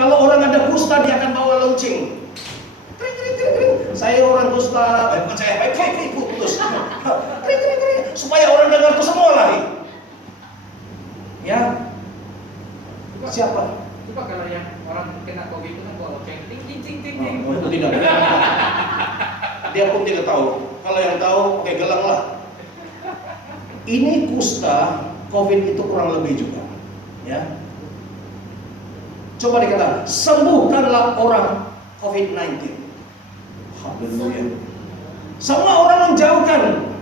Kalau orang ada kusta, dia akan bawa launching. Kring, kring, kring, kring. Saya orang kusta, bukan saya, putus. Kring, kring, kring. Supaya orang dengar itu semua lari. Ya. Siapa? Coba kalau yang orang kena COVID itu kan bawa lonceng, ting ting ting ting. Itu tidak. Dia pun tidak tahu. Kalau yang tahu, oke, gelang lah. Ini kusta, COVID itu kurang lebih juga. Ya. Coba dikatakan, sembuhkanlah orang COVID-19. Haleluya. Semua orang menjauhkan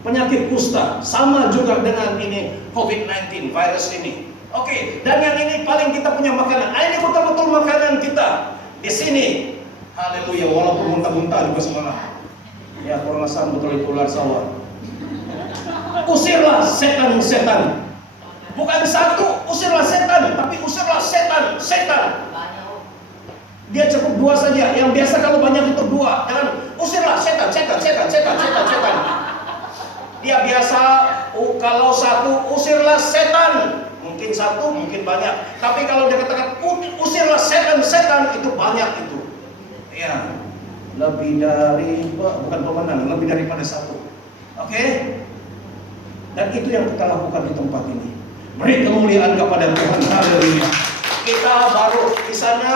penyakit kusta, sama juga dengan ini COVID-19 virus ini. Oke, dan yang ini paling kita punya makanan. Ini betul-betul makanan kita di sini. Haleluya, walaupun muntah-muntah juga semalam. Ya, kalau nggak salah betul itu ular sawah. Usirlah setan-setan. Bukan satu, usirlah setan, tapi usirlah setan. Dia cukup dua saja. Yang biasa kalau banyak itu dua. Jangan usirlah setan. Dia biasa kalau satu, usirlah setan. Mungkin satu, mungkin banyak. Tapi kalau dia katakan usirlah setan, itu banyak itu. Ya, lebih dari bukan pemenang, lebih daripada satu. Oke? Dan itu yang kita lakukan di tempat ini. Beri kemuliaan kepada Tuhan. Haleluya. Kita baru di sana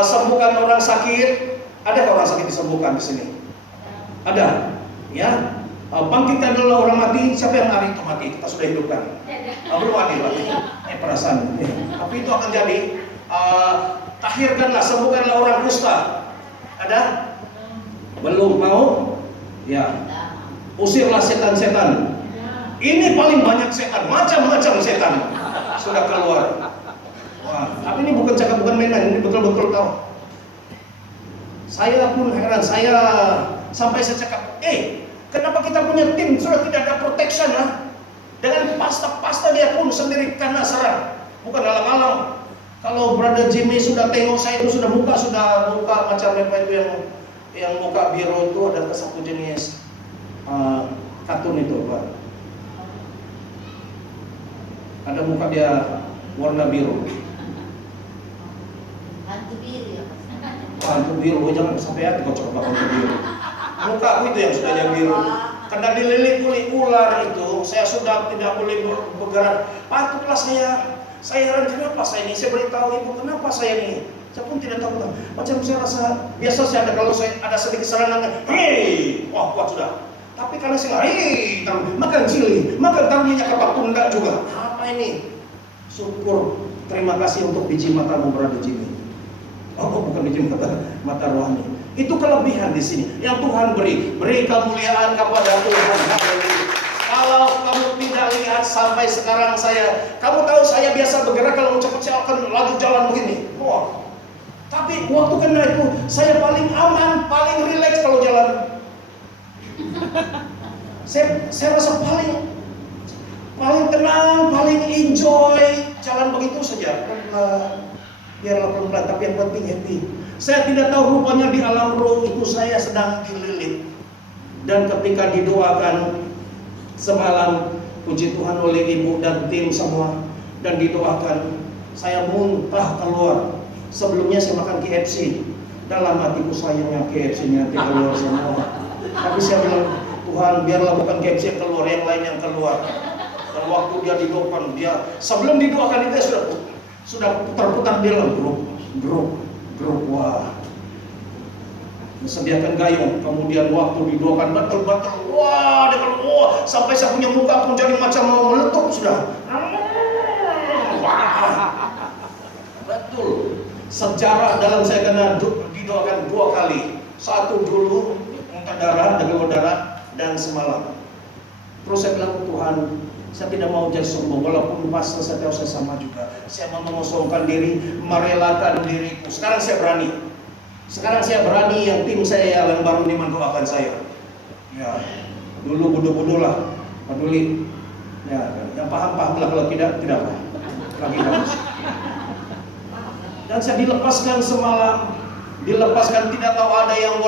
sembuhkan orang sakit. Ada orang sakit disembuhkan di sini? Ada. Ya. Bangkitkan dulu orang mati. Siapa yang hari itu mati? Kita sudah hidupkan. Belum adil lagi. Perasaan. Tapi itu akan jadi. Tahirkanlah, sembuhkanlah orang kusta. Ada? Belum mau? Ya. Usirlah setan-setan. Ini paling banyak setan, macam-macam setan sudah keluar. Wah, tapi ini bukan cakap, bukan mainan, ini betul-betul tahu. Saya pun heran, saya sampai saya cakap, kenapa kita punya tim sudah tidak ada protection ya? Dengan pasta dia pun sendiri karena serang, bukan alam-alam. Kalau Brother Jimmy sudah tengok saya itu sudah muka macam apa itu yang muka biru itu ada satu jenis katun itu, Pak. Ada muka dia warna biru. Hantu biru ya. Hantu biru, jangan sampai hati kau coba hantu biru. Muka aku itu yang sudah jadi biru. Karena dililit oleh ular itu, saya sudah tidak boleh bergerak. Patutlah saya heran kenapa saya ini. Saya beritahu ibu kenapa saya ini. Saya pun tidak tahu. Macam saya rasa biasa saya ada kalau saya ada sedikit serangan, wah kuat sudah. Tapi karena saya makan cili, makan taruh minyak kapal tunda juga. Apa ini? Syukur, terima kasih untuk biji matamu Brother Jimmy. Oh, bukan biji mata rohani. Itu kelebihan di sini yang Tuhan beri kemuliaan kepada Tuhan. Kalau kamu tidak lihat sampai sekarang kamu tahu saya biasa bergerak kalau cepat saya akan laju jalan begini. Wah. Tapi waktu kena itu saya paling aman, paling rileks kalau jalan. Saya rasa paling tenang, paling enjoy jalan begitu saja. Biarlah pelan-pelan, tapi yang penting happy. Saya tidak tahu rupanya di alam roh itu saya sedang dililit. Dan ketika didoakan semalam, puji Tuhan oleh ibu dan tim semua, dan didoakan, saya muntah keluar. Sebelumnya saya makan KFC. Dalam hatiku sayangnya KFC-nya nanti keluar semua. Tapi saya bilang, Tuhan biarlah bukan KFC yang keluar, yang lain yang keluar. Dan waktu dia didoakan, sebelum didoakan itu sudah putar-putar di dalam grup. Wah, sediakan gayung. Kemudian waktu didoakan batal, wah, sampai saya punya muka pun jadi macam mau meletup sudah. Wah, betul. Sejarah dalam saya kena didoakan 2 kali. Satu dulu muntah darah, dan semalam. Terus saya bilang, Tuhan, saya tidak mau jadi sombong, walaupun pas saya tahu saya sama juga. Saya mau mengosongkan diri, merelakan diriku. Sekarang saya berani yang tim saya yang baru ini mendoakan saya. Ya, dulu bodoh-bodoh lah, peduli. Ya, yang paham lah, kalau tidak apa. Lagi bagus. Dan saya dilepaskan semalam. Tidak tahu ada yang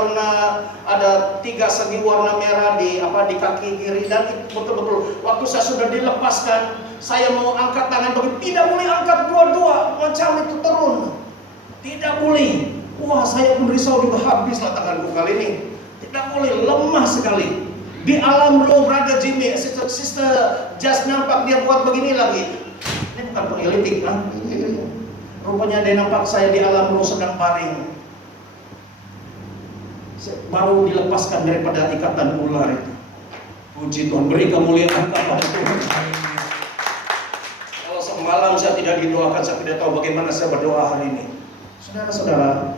ada 3 segi warna merah di kaki kiri, dan betul-betul waktu saya sudah dilepaskan, saya mau angkat tangan begitu, tidak boleh angkat dua-dua, macam itu turun. Tidak boleh. Wah, saya pun risau juga, habislah tanganku kali ini. Tidak boleh, lemah sekali. Di alam roh, Brother Jimmy, Sister Just nampak dia buat begini lagi. Ini bukan pengelitik, kan? Rupanya dia nampak saya di alam roh sedang baring. Baru dilepaskan daripada ikatan ular itu. Puji Tuhan, beri kemuliaan kepada Tuhan. Kalau semalam saya tidak didoakan, saya tidak tahu bagaimana saya berdoa hari ini. Saudara-saudara,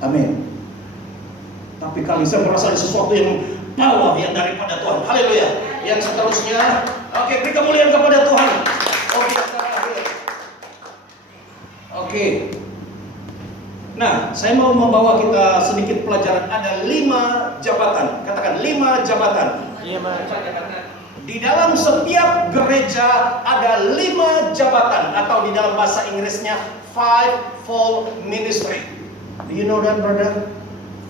amin. Tapi kali saya merasa ada sesuatu yang bawah yang daripada Tuhan. Haleluya. Yang seterusnya, oke, beri kemuliaan kepada Tuhan. Oke, terakhir. Oke. Nah, saya mau membawa kita sedikit pelajaran. Ada 5 jabatan. Katakan 5 jabatan. 5 jabatan. Di dalam setiap gereja ada 5 jabatan, atau di dalam bahasa Inggrisnya fivefold ministry. Do you know that, brother?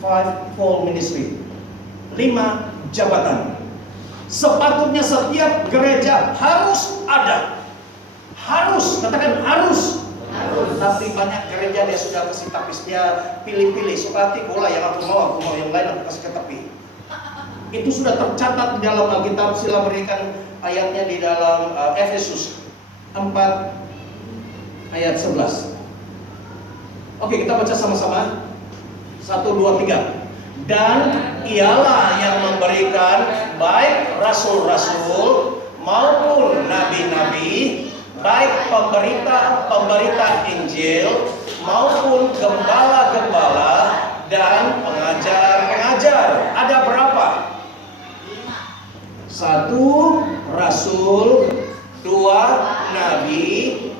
Fivefold ministry. 5 jabatan. Sepatutnya setiap gereja harus ada. Harus, katakan harus. Tapi banyak gereja dia sudah kasih tapis, dia pilih-pilih. Suka hati bola yang aku mau yang lain aku kasih ke tepi. Itu sudah tercatat di dalam Alkitab. Sila berikan ayatnya di dalam Efesus 4 ayat 11. Oke, kita baca sama-sama. 1, 2, 3. Dan ialah yang memberikan baik rasul-rasul maupun nabi-nabi, baik pemberita Injil maupun gembala-gembala dan pengajar-pengajar. Ada berapa? 1 rasul, 2 nabi,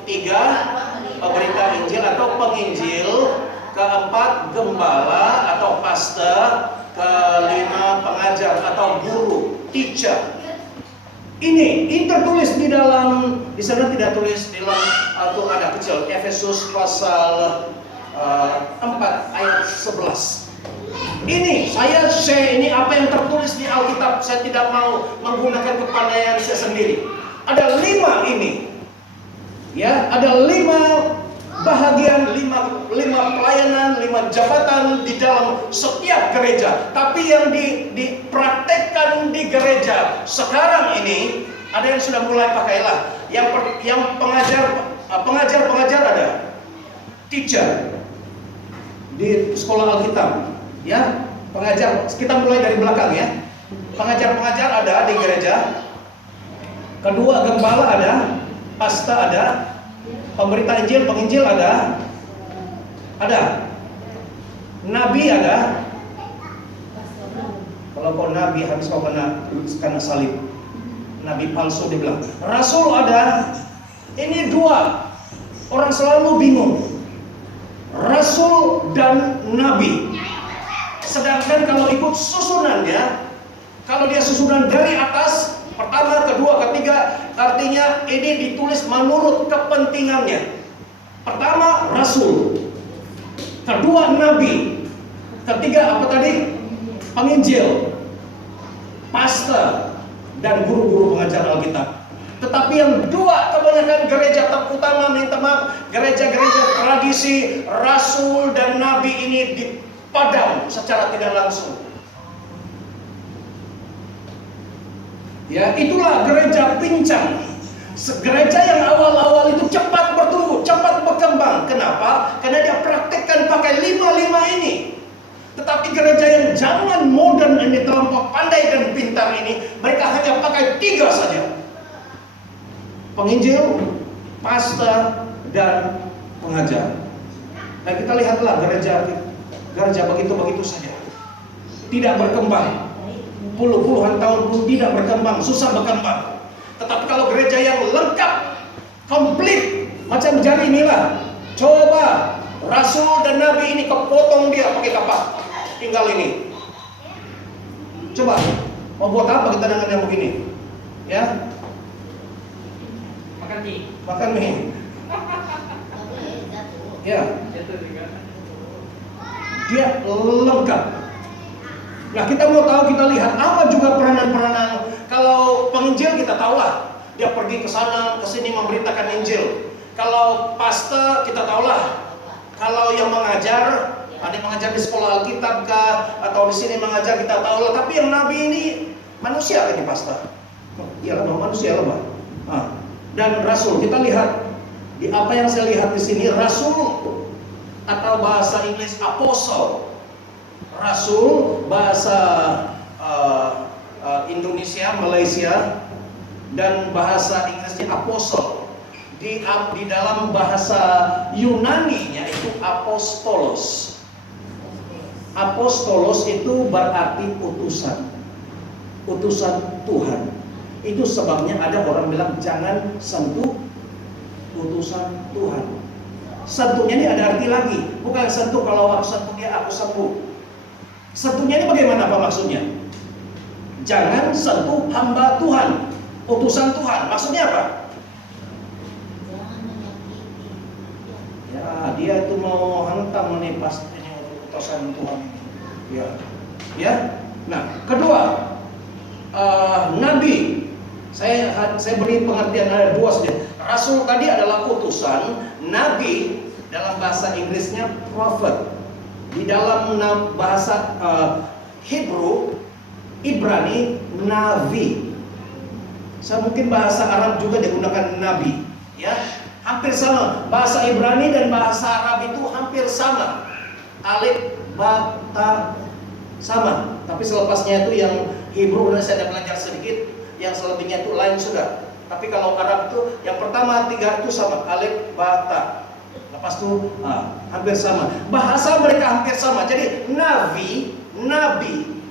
3 pemberita Injil atau penginjil, 4 gembala atau pastor, 5 pengajar atau guru, teacher. Ini tertulis di dalam, di sana tidak tulis di dalam, atau ada kecil, Efesus pasal 4 ayat 11. Ini saya share ini apa yang tertulis di Alkitab. Saya tidak mau menggunakan kepandaian saya sendiri. Ada 5 ini. Ya, ada 5 bahagian, 5 pelayanan, 5 jabatan di dalam setiap gereja. Tapi yang dipraktekkan di gereja sekarang ini, ada yang sudah mulai pakailah. Yang pengajar ada, teacher di sekolah Alkitab. Ya, pengajar, kita mulai dari belakang ya. Pengajar ada di gereja. Kedua, gembala ada, pasta ada, pemberita Injil, penginjil ada, nabi ada. Kalau kau nabi habis kau kena salib, nabi palsu dibilang. Rasul ada. Ini 2 orang selalu bingung, rasul dan nabi. Sedangkan kalau ikut susunannya, kalau dia susunan dari atas, pertama, kedua, ketiga, artinya ini ditulis menurut kepentingannya. Pertama, rasul. Kedua, nabi. Ketiga, apa tadi? Penginjil, pastor, dan guru-guru pengajar Alkitab. Tetapi yang 2, kebanyakan gereja terutama, minta maaf, gereja-gereja tradisi, rasul dan nabi ini dipadam secara tidak langsung. Ya, itulah gereja pincang. Gereja yang awal-awal itu cepat bertumbuh, cepat berkembang. Kenapa? Karena dia praktekkan pakai 5 ini. Tetapi gereja yang zaman modern ini, terlampau pandai dan pintar ini, mereka hanya pakai 3 saja. Penginjil, pastor, dan pengajar. Nah, kita lihatlah gereja begitu-begitu saja. Tidak berkembang. Puluhan tahun pun tidak berkembang, susah berkembang. Tetapi kalau gereja yang lengkap, komplit, macam jari inilah. Coba rasul dan nabi ini kepotong dia pakai kapak. Tinggal ini. Coba, mau buat apa kita dengan yang begini? Ya? Makan mie. Ya. Dia lengkap. Nah, kita mau tahu, kita lihat apa juga peranan-peranan. Kalau penginjil kita tahulah, dia pergi ke sana, ke sini memberitakan Injil. Kalau pastor kita tahulah, kalau yang mengajar, ada yang mengajar di sekolah Alkitab kah, atau di sini mengajar kita tahulah. Tapi yang nabi ini manusia kan, pastor? Iya lah, manusia lah, Pak. Dan rasul, kita lihat di apa yang saya lihat di sini, rasul atau bahasa Inggris apostle. Rasul bahasa Indonesia, Malaysia, dan bahasa Inggrisnya apostle. Di dalam bahasa Yunani-nya itu apostolos. Apostolos itu berarti utusan. Utusan Tuhan. Itu sebabnya ada orang bilang jangan sentuh utusan Tuhan. Sentuhnya ini ada arti lagi. Bukan sentuh kalau aku sentuh dia aku sembuh. Sentuhnya ini bagaimana Pak maksudnya? Jangan sentuh hamba Tuhan, utusan Tuhan. Maksudnya apa? Ya, dia itu mau hantam nih pas ini utusan Tuhan ini. Ya. Nah, kedua, nabi. Saya beri pengertian ada dua saja. Rasul tadi adalah utusan, nabi dalam bahasa Inggrisnya prophet. Di dalam bahasa Hebrew, Ibrani, nabi. Mungkin bahasa Arab juga digunakan nabi, ya. Hampir sama. Bahasa Ibrani dan bahasa Arab itu hampir sama. Alif, ba, ta sama. Tapi selepasnya itu yang Hebrew saya ada belajar sedikit. Yang selebihnya itu lain sudah. Tapi kalau Arab itu yang pertama 3 itu sama, alif, ba, ta. Lepas itu hampir sama. Bahasa mereka hampir sama. Jadi nabi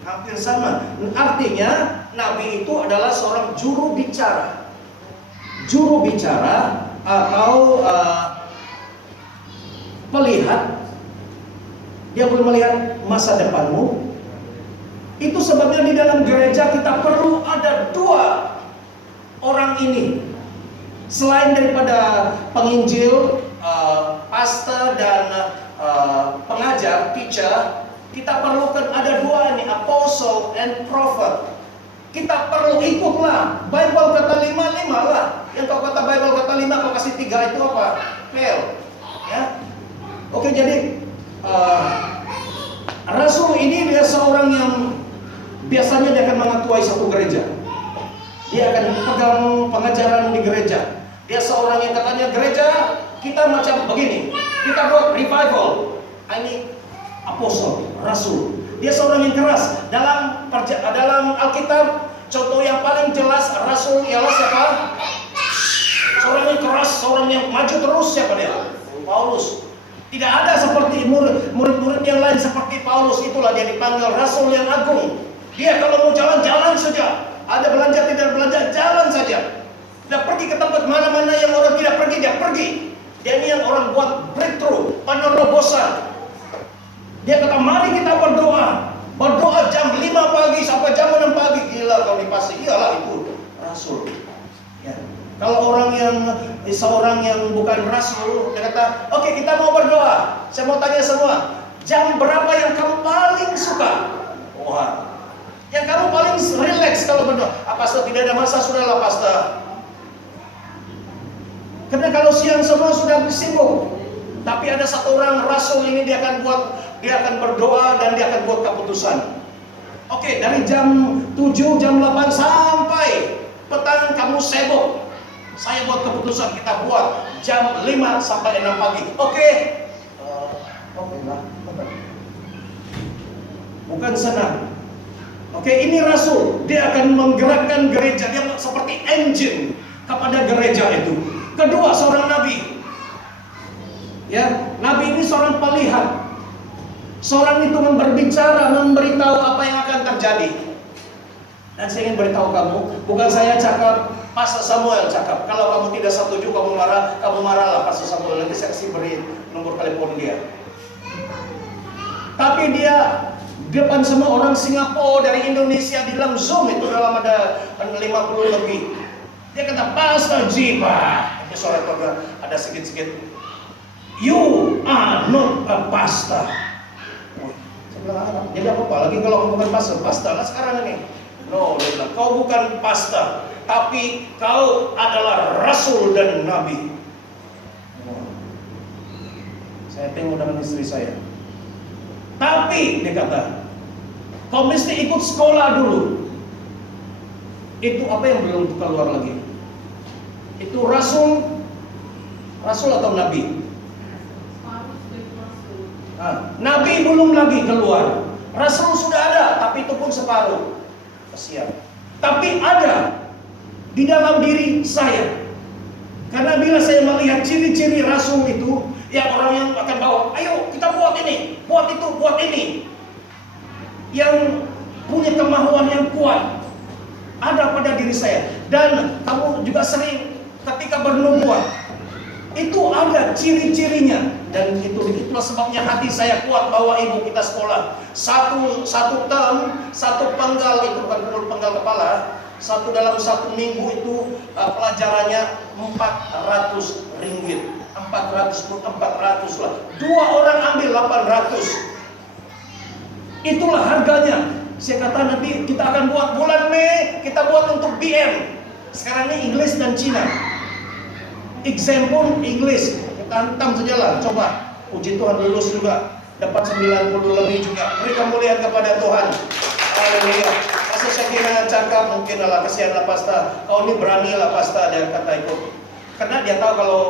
hampir sama. Artinya nabi itu adalah seorang juru bicara. Juru bicara atau pelihat. Dia boleh melihat masa depanmu. Itu sebabnya di dalam gereja kita perlu ada 2 orang ini. Selain daripada penginjil, pastor dan pengajar, teacher, kita perlukan ada 2 ini, apostle and prophet. Kita perlu ikutlah. Bible kata 5 lah. Yang kau kata Bible kata 5, kau kasih 3 itu apa? Fail. Ya. Oke, jadi rasul ini dia seorang yang biasanya dia akan mengetuai satu gereja. Dia akan pegang pengajaran di gereja. Dia seorang yang katanya gereja kita macam begini. Kita buat revival. Ini apostle, rasul. Dia seorang yang keras. Dalam Alkitab, contoh yang paling jelas rasul ialah siapa? Seorang yang keras, seorang yang maju terus. Siapa dia? Paulus. Tidak ada seperti murid-murid yang lain seperti Paulus. Itulah dia dipanggil rasul yang agung. Dia kalau mau jalan-jalan saja. Ada belanja, tidak belanja, jalan saja. Tidak pergi ke tempat mana-mana yang orang tidak pergi, dia pergi. Dia ini yang orang buat breakthrough, penerobosan. Dia kata, mari kita berdoa. Berdoa jam 5 pagi sampai jam 6 pagi. Gila kalau dipasti, iyalah itu rasul. Ya. Kalau seorang yang bukan rasul, dia kata, oke, kita mau berdoa. Saya mau tanya semua, jam berapa yang kamu paling suka? Wah. Yang kamu paling relax kalau berdoa. Pastor, tidak ada masa, sudahlah pastor. Karena kalau siang semua sudah sibuk. Tapi ada satu orang rasul ini dia akan berdoa dan dia akan buat keputusan. Oke, dari jam 7, jam 8 sampai petang kamu sibuk. Saya buat keputusan, kita buat jam 5 sampai 6 pagi. Oke lah. Bukan senang. Oke, ini rasul. Dia akan menggerakkan gereja. Dia seperti engine kepada gereja itu. Kedua, seorang nabi. Ya, nabi ini seorang pelihat. Seorang itu berbicara, memberitahu apa yang akan terjadi. Dan saya ingin beritahu kamu, bukan saya cakap, Pastor Samuel cakap. Kalau kamu tidak setuju, kamu marahlah Pastor Samuel. Nanti saya kasih beri nomor telepon dia. Tapi dia depan semua orang Singapura dari Indonesia di dalam Zoom itu dalam ada 50 lebih. Dia kata, Pastor Jipa, ini suara keluarga ada sedikit-sedikit. You are not a pastor. Saya bilang, jadi apa lagi kalau kamu bukan pastor? Pastor lah sekarang ini. No, dia bilang, kau bukan pastor, tapi kau adalah rasul dan nabi. Saya tengok dengan istri saya. Tapi dia kata, kau mesti ikut sekolah dulu. Itu apa yang belum keluar lagi? Itu rasul atau nabi? Nabi belum lagi keluar. Rasul sudah ada, tapi itu pun separuh. Kasihan. Tapi ada di dalam diri saya. Karena bila saya melihat ciri-ciri rasul itu, yang orang yang akan bawa, ayo kita buat ini, buat itu, buat ini. Yang punya kemauan yang kuat ada pada diri saya. Dan kamu juga sering ketika bernubuat, itu ada ciri-cirinya. Dan itulah sebabnya hati saya kuat bawa ibu kita sekolah. Satu term, satu penggal, itu bukan penggal kepala. Dalam satu minggu itu pelajarannya 400 ringgit. 400 pun 400 lah. 2 orang ambil 800. Itulah harganya. Saya kata nanti kita akan buat bulan Mei, kita buat untuk BM. Sekarang ini Inggris dan Cina. Exam pun Inggris. Kita hantam saja lah, coba. Puji Tuhan lulus juga. Dapat 90 lebih juga. Beri kemuliaan kepada Tuhan. Haleluya. Pastor Syakina cakap, mungkin lah kasihan lah Pastor. Kau ini berani lah Pastor, dia kata ikut. Karena dia tahu kalau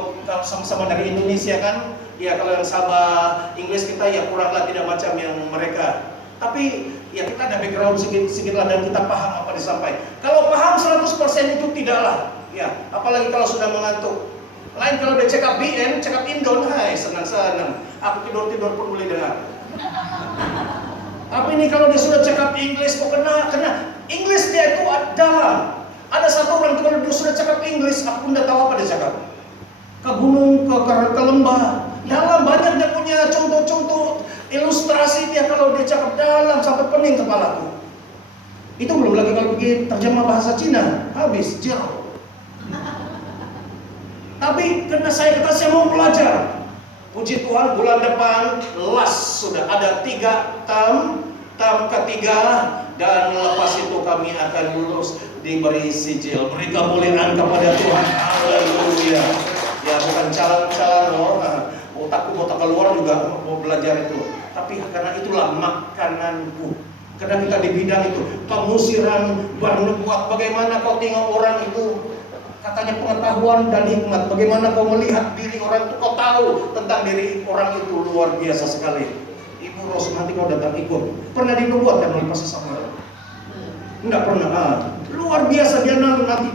sama-sama dari Indonesia kan, ya kalau yang Sabah, Inggris kita ya kuranglah tidak macam yang mereka. Tapi ya kita ada background sedikit lah dan kita paham apa disampaikan. Kalau paham 100% itu tidaklah. Ya, apalagi kalau sudah mengantuk. Lain kalau dia cakap BN, cakap Indon, hai senang-senang. Aku tidur-tidur pun boleh dengar. Tapi ini kalau dia sudah cakap Inggris, kok kena Inggris dia itu dalam. Ada satu orang kalau dia sudah cakap Inggris, aku tidak tahu apa dia cakap. Ke gunung, ke lembah. Dalam banyak dia punya contoh-contoh ilustrasi dia kalau dia cakap dalam sampai pening kepalaku. Itu belum lagi kalau pergi terjemah bahasa Cina, habis jauh. Tapi karena saya kata saya mau belajar. Puji Tuhan bulan depan last sudah ada 3 term ketiga dan lepas itu kami akan lulus diberi sijil. Beri kemuliaan kepada Tuhan. Haleluya. Ya bukan calon-calon loh. Otakku mau keluar juga mau belajar itu. Tapi karena itulah makananku. Karena kita di bidang itu pengusiran bernubuat. Bagaimana kau tengok orang itu katanya pengetahuan dan hikmat. Bagaimana kau melihat diri orang itu, kau tahu tentang diri orang itu luar biasa sekali. Ibu Ros, nanti kau datang ikut. Pernah dinubuatkan oleh Pastor Samuel? Enggak pernah. Luar biasa dia nanti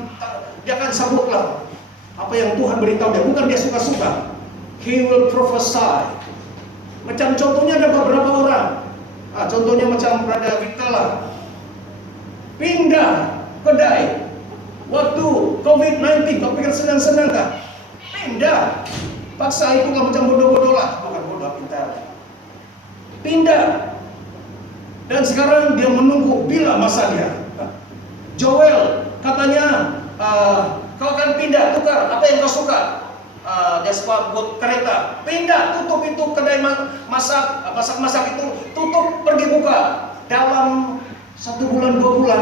dia akan sambutlah apa yang Tuhan beritahu dia. Bukan dia suka-suka. He will prophesy. Macam contohnya ada beberapa orang. Contohnya macam Brother Victor lah. Pindah kedai. Waktu COVID-19, kau pikir senang-senang kah? Pindah. Paksa itu kan macam bodoh-bodoh lah. Bukan bodoh, pintar. Pindah. Dan sekarang dia menunggu bila masa dia. Joel katanya, kau akan pindah, tukar. Apa yang kau suka? Dia suka buat kereta. Pindah, tutup itu kedai masak itu. Tutup, pergi buka. Dalam 1 bulan, 2 bulan.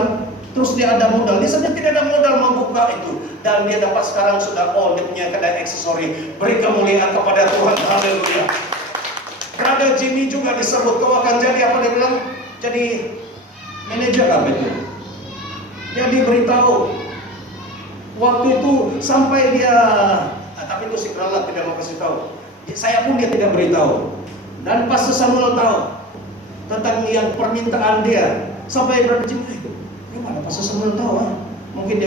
Terus dia ada modal, dia sebenarnya tidak ada modal membuka itu. Dan dia dapat sekarang sudah dia punya kedai aksesori. Beri kemuliaan kepada Tuhan, haleluya. Brother Jimmy juga disebut, kau akan jadi apa dia bilang? Jadi manajer apa itu? Dia diberitahu. Waktu itu sampai dia, tapi itu si Kralat tidak mau kasih tahu. Saya pun dia tidak beritahu. Dan Pastor Samuel tahu tentang yang permintaan dia. Sampai Brother Jimmy, gimana Pastor Samuel tahu? Mungkin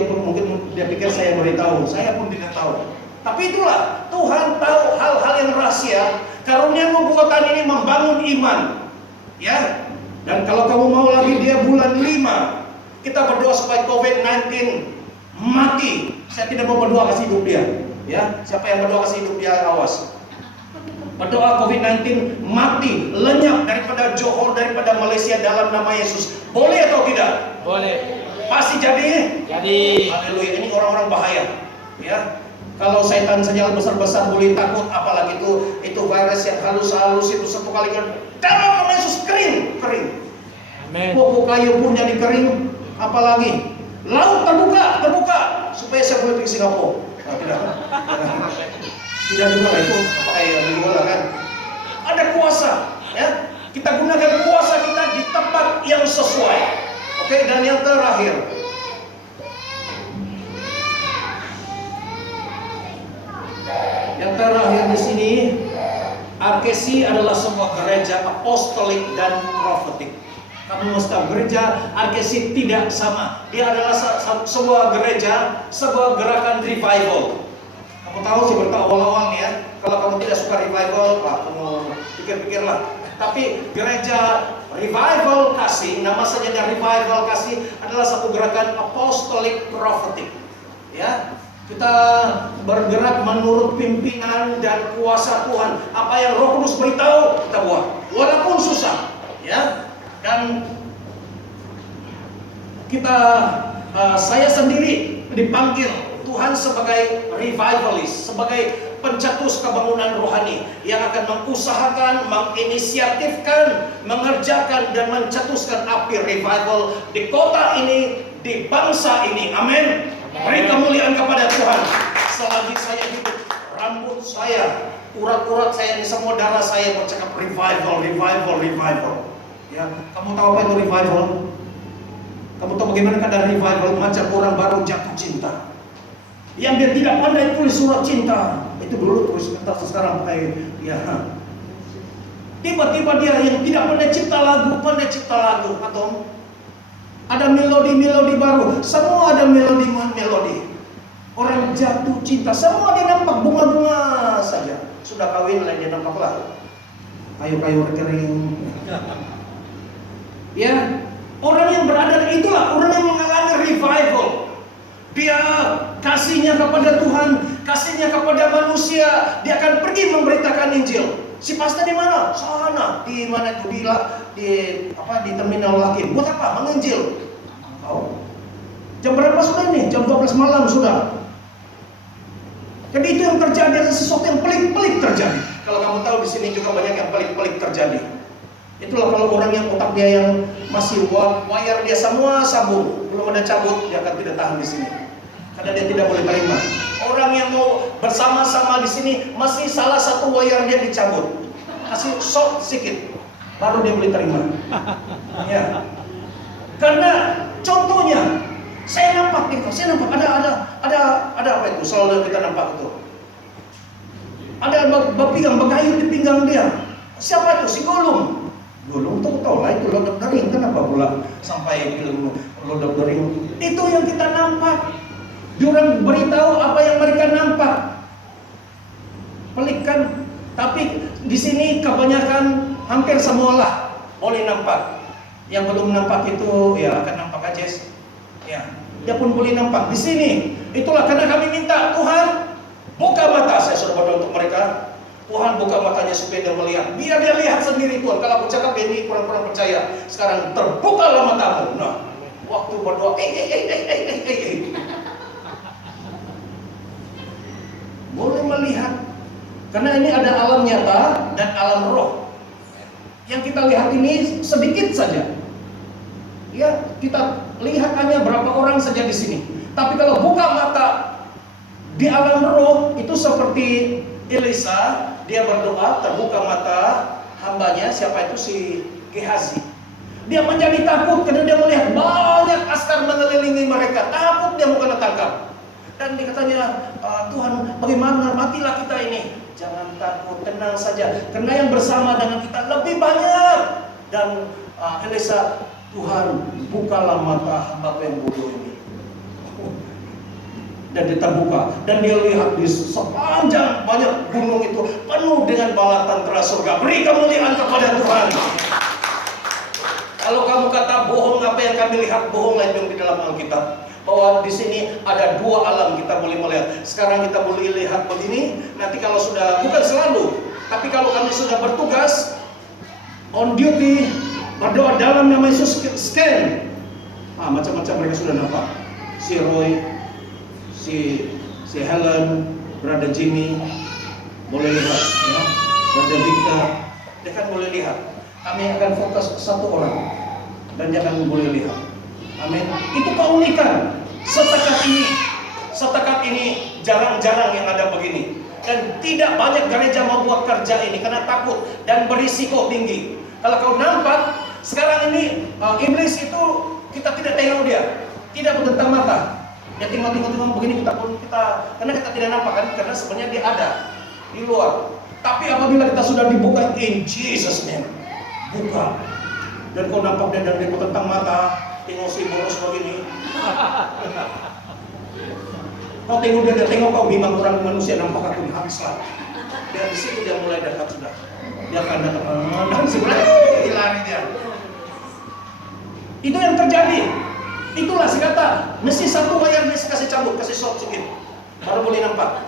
dia pikir saya beritahu. Saya pun tidak tahu. Tapi itulah Tuhan tahu hal-hal yang rahasia. Karunia nubuatan ini membangun iman. Ya. Dan kalau kamu mau lagi dia bulan 5. Kita berdoa supaya COVID-19 mati. Saya tidak mau berdoa kasih hidup dia. Ya, siapa yang berdoa kasih hidup dia awas. Berdoa COVID-19 mati, lenyap daripada Johor, daripada Malaysia dalam nama Yesus. Boleh atau tidak? Boleh. Pasti jadi? Jadi. Haleluya, ini orang-orang bahaya. Ya. Kalau setan saja besar-besar boleh takut, apalagi itu virus yang halus-halus itu satu kali kan dalam nama Yesus kering. Amin. Pokok kayu pun jadi kering, apalagi laut terbuka supaya saya boleh pergi Singapura. Tidak juga lah itu pakai bola kan. gunakan kuasa kita di tempat yang sesuai. Oke, dan yang terakhir, di sini, Arkesi adalah sebuah gereja apostolik dan profetik. Kamu mesti tahu, gereja Arkesi tidak sama. Dia adalah sebuah gereja, sebuah gerakan revival. Kamu tahu sih bertahu awal-awal ya. Kalau kamu tidak suka revival, kamu pikir-pikirlah. Tapi gereja revival kasih, nama saja revival kasih adalah satu gerakan apostolik profetik. Ya, kita bergerak menurut pimpinan dan kuasa Tuhan. Apa yang Roh Kudus beritahu, kita buat, walaupun susah. Ya, dan saya sendiri dipanggil Tuhan sebagai revivalist, sebagai pencetus kebangunan rohani yang akan mengusahakan, menginisiatifkan, mengerjakan dan mencetuskan api revival di kota ini, di bangsa ini. Amin. Beri kemuliaan kepada Tuhan. Selagi saya hidup, rambut saya, urat-urat saya, ini semua darah saya bercakap revival. Ya, kamu tahu apa itu revival? Kamu tahu bagaimana keadaan revival? Macam orang baru jatuh cinta, yang dia tidak pandai tulis surat cinta. Itu dulu tulis kertas, sekarang pakai ya. Tiba-tiba dia yang tidak pandai cipta lagu, atau ada melodi baru, semua ada melodi. Orang jatuh cinta, semua dia nampak bunga-bunga saja. Sudah kawin lah dia nampak lah kayu-kayu kering. Ya, orang yang berada itulah orang yang mengalami revival. Dia kasihnya kepada Tuhan, kasihnya kepada manusia. Dia akan pergi memberitakan Injil. Si pastor di mana? Sana. Di mana itu? Di terminal lagi. Buat apa? Menginjil. Tahu? Jam berapa sudah ini? Jam 12 malam sudah. Jadi itu yang terjadi, ada sesuatu yang pelik-pelik terjadi. Kalau kamu tahu di sini juga banyak yang pelik-pelik terjadi. Itulah kalau orang yang otak dia yang masih wayar dia semua sabun, belum ada cabut, dia akan tidak tahan di sini. Karena dia tidak boleh terima. Orang yang mau bersama-sama di sini masih salah satu wayar dia dicabut, kasih short sedikit, baru dia boleh terima. Ya. Karena contohnya, saya nampak ada apa itu? Selalu kita nampak itu. Ada berkayu di pinggang dia. Siapa itu? Si Gollum. Gollum tahu lah itu lodok daring. Kenapa pula sampai film lodok daring? Itu yang kita nampak. Diorang beritahu apa yang mereka nampak. Pelik kan? Tapi di sini kebanyakan hampir semualah boleh nampak. Yang belum nampak itu ya akan nampak aja. Ya, dia pun boleh nampak di sini. Itulah karena kami minta Tuhan buka mata. Saya sudah berdoa untuk mereka. Tuhan buka matanya supaya dia melihat. Biar dia lihat sendiri Tuhan. Kalau aku cakap ini kurang-kurang percaya. Sekarang terbukalah matamu. Nah, waktu berdoa, boleh melihat. Karena ini ada alam nyata dan alam roh. Yang kita lihat ini sedikit saja. Ya, kita lihat hanya berapa orang saja di sini. Tapi kalau buka mata di alam roh itu seperti Elisa, dia berdoa, terbuka mata hambanya, siapa itu si Gehazi. Dia menjadi takut karena dia melihat banyak askar mengelilingi mereka. Takut dia mau kena tangkap. Dan dikatanya, Tuhan, bagaimana, matilah kita ini. Jangan takut, tenang saja. Karena yang bersama dengan kita lebih banyak. Dan Elisa, Tuhan, bukalah mata hamba yang bodoh ini. Dan dia terbuka. Dan dia lihat di sepanjang banyak gunung itu penuh dengan bala tentera surga. Beri kemuliaan kepada Tuhan. Kalau kamu kata bohong, apa yang kami lihat bohong itu di dalam Alkitab. Bahwa di sini ada dua alam kita boleh melihat. Sekarang kita boleh lihat begini. Nanti kalau sudah, bukan selalu, tapi kalau kami sudah bertugas on duty, berdoa dalam nama Yesus, scan. Macam-macam mereka sudah nampak. Si Roy, si Helen, Brother Jimmy, boleh lihat, ya. Brother Victor, dia kan boleh lihat. Kami akan fokus satu orang dan jangan boleh lihat. Amin. Itu keunikan. Setakat ini jarang-jarang yang ada begini. Dan tidak banyak gereja membuat kerja ini karena takut dan berisiko tinggi. Kalau kau nampak, sekarang ini iblis itu kita tidak tengok dia, tidak bertentang mata. Ya tengok begini karena kita tidak nampak kan, karena sebenarnya dia ada di luar. Tapi apabila kita sudah dibuka in Jesus name, buka, dan kau nampak dia dan dia bertentang mata, tengok si boros begini. Kau tengok dia tengok kau bimbang orang manusia, nampak aku habislah. Dan di situ dia mulai dekat sudah. Dia akan datang dan sebenarnya lari dia. Itu yang terjadi. Itulah si kata, mesti satu wayar mesti kasih cabut, kasih shot sedikit, baru boleh nampak.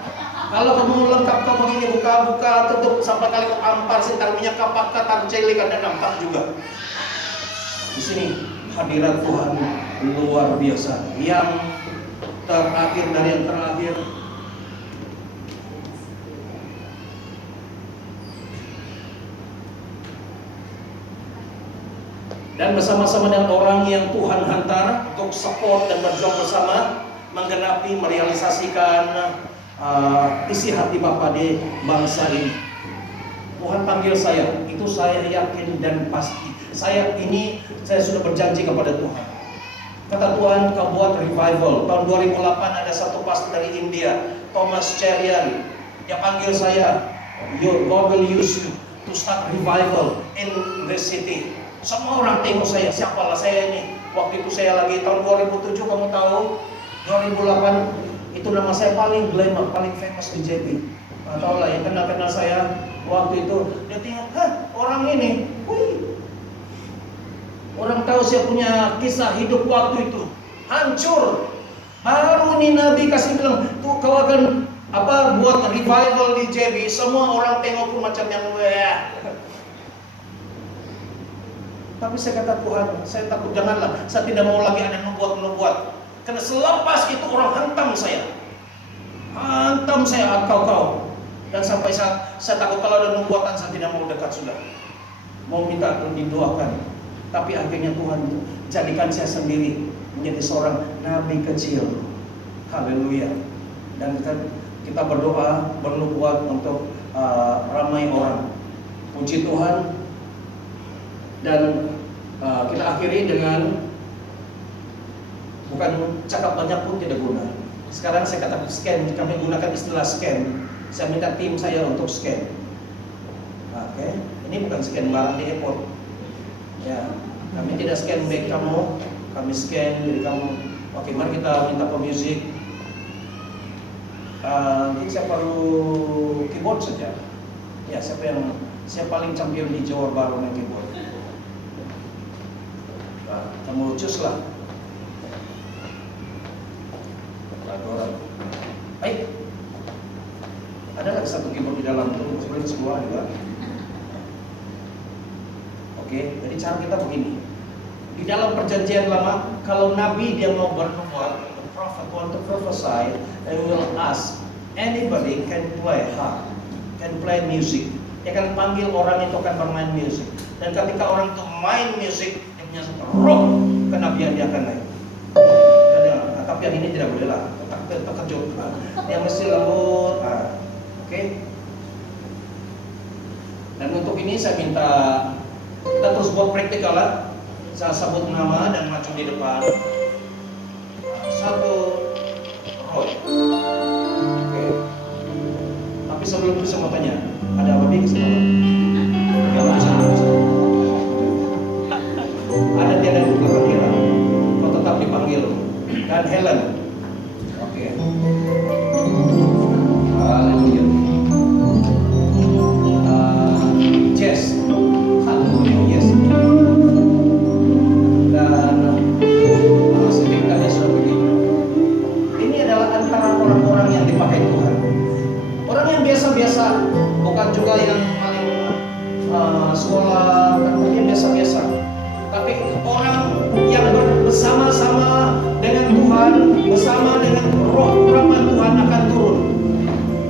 Kalau kamu lengkap kau begini buka tutup sampai kali kau ampar sintar minyak kapak kata celik Anda nampak juga. Di sini hadirat Tuhan luar biasa. Yang terakhir dari yang terakhir, dan bersama-sama dengan orang yang Tuhan hantar untuk support dan berjuang bersama menggenapi, merealisasikan isi hati Bapa di bangsa ini. Tuhan panggil saya, itu saya yakin dan pasti. Saya sudah berjanji kepada Tuhan. Kata Tuhan, kau buat revival. Tahun 2008 ada satu pastor dari India, Thomas Cherian. Dia panggil saya, God will use you to start revival in the city. Semua orang tengok saya, siapalah saya ini. Waktu itu saya lagi tahun 2007, kamu tahu, 2008 itu nama saya paling glamour, paling famous di JP. Tahu lah yang kenal saya waktu itu. Dia tengok, orang ini, orang tahu saya punya kisah hidup waktu itu, hancur. Baru ini Nabi kasih bilang, tuh kau akan buat revival di JB. Semua orang tengok pun macam yang Tapi saya kata Tuhan, saya takut janganlah. Saya tidak mau lagi ada nubuat. Karena selepas itu orang hantam saya, kau. Dan sampai saya takut kalau ada nubuatan saya tidak mau dekat sudah. Mau minta didoakan. Tapi akhirnya Tuhan jadikan saya sendiri menjadi seorang nabi kecil. Haleluya. Dan kita berdoa, bernubuat untuk ramai orang. Puji Tuhan. Dan kita akhiri dengan bukan cakap banyak pun tidak guna. Sekarang saya katakan scan, kami gunakan istilah scan. Saya minta tim saya untuk scan. Oke, ini bukan scan barang di airport. Ya, kami tidak scan bag kamu, kami scan diri kamu. Oke, mari kita minta pemusik. Ini saya perlu keyboard saja. Ya, saya paling champion di Jawa Baru main keyboard. Kamu cus lah. Adoran. Baik. Ada lagi satu keyboard di dalam itu, sebenarnya semua juga. Oke, jadi cara kita begini. Di dalam perjanjian lama, kalau Nabi dia mau bernubuat, the prophet want to prophesy, they will ask, anybody can play harp, can play music. Dia akan panggil orang itu akan bermain musik. Dan ketika orang itu main musik, dia punya roh kenabian dia akan naik. Tapi yang ini tidak boleh lah, terkejut. Yang mesti lembut. Oke. Dan untuk ini saya minta kita terus buat praktikal lah. Saya sebut nama dan maju di depan. Satu, Roy. Oke. Tapi sebelum itu saya mau tanya, ada apa di sana? Yang bisa. Ada tiada luka kira. Kau tetap dipanggil. Dan Helen. Oke. Haleluya. Jess. Haleluya. Yes. Dan sedikitnya sudah begini. Ini adalah antara orang-orang yang dipakai Tuhan. Orang yang biasa-biasa, bukan juga yang paling sekolah, yang biasa-biasa. Tapi orang yang bersama-sama dengan Tuhan, bersama dengan roh rahmat Tuhan akan turun.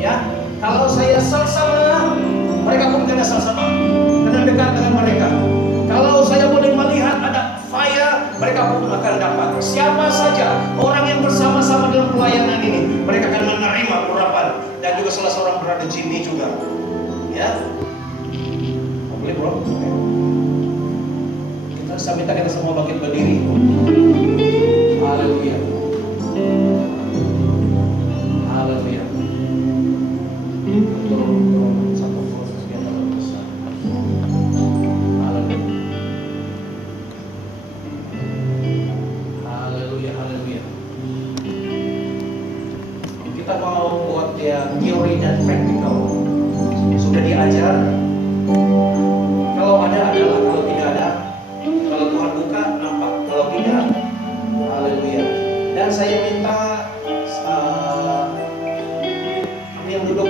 Ya, kalau saya sama, mereka pun kena sama, kena dekat dengan mereka. Kalau saya boleh melihat ada fire, mereka pun akan dapat. Siapa saja orang yang bersama-sama dalam pelayanan ini, mereka akan menerima urapan. Dan juga salah seorang brother Jimmy juga. Ya, boleh bro. Okay. Saya minta kita semua bangkit berdiri. Haleluya. Haleluya. Turun satu proses yang luar biasa. Haleluya. Haleluya, haleluya. Kita mau buat yang teori dan praktikal. Sudah diajar. Kalau ada adalah, kalau tidak ada, kalau Tuhan buka nampak, kalau tidak, haleluya. Dan saya minta yang duduk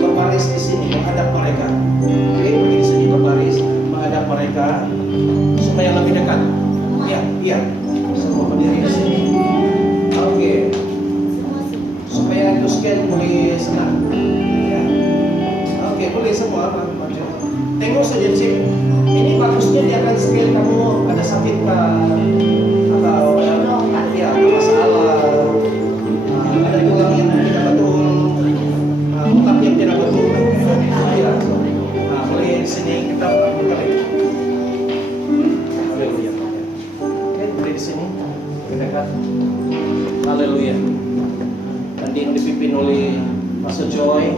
berbaris di sini menghadap mereka. Oke, pergi di sini berbaris menghadap mereka supaya lebih dekat. Iya, iya. Semua berdiri di sini. Oke. Supaya itu scan boleh senang. Ya. Oke, boleh semua maju. Tengok saja di sini. Ini bagusnya dia akan scan kamu ada sakit kah atau ya ada masalah. Ada tulang yang tidak betul. Otak yang tidak betul. Ya. Nah, boleh di sini kita buka lagi. Haleluya. Oke, boleh di sini. Dekat. Haleluya. Dan yang dipimpin oleh Pastor Joy.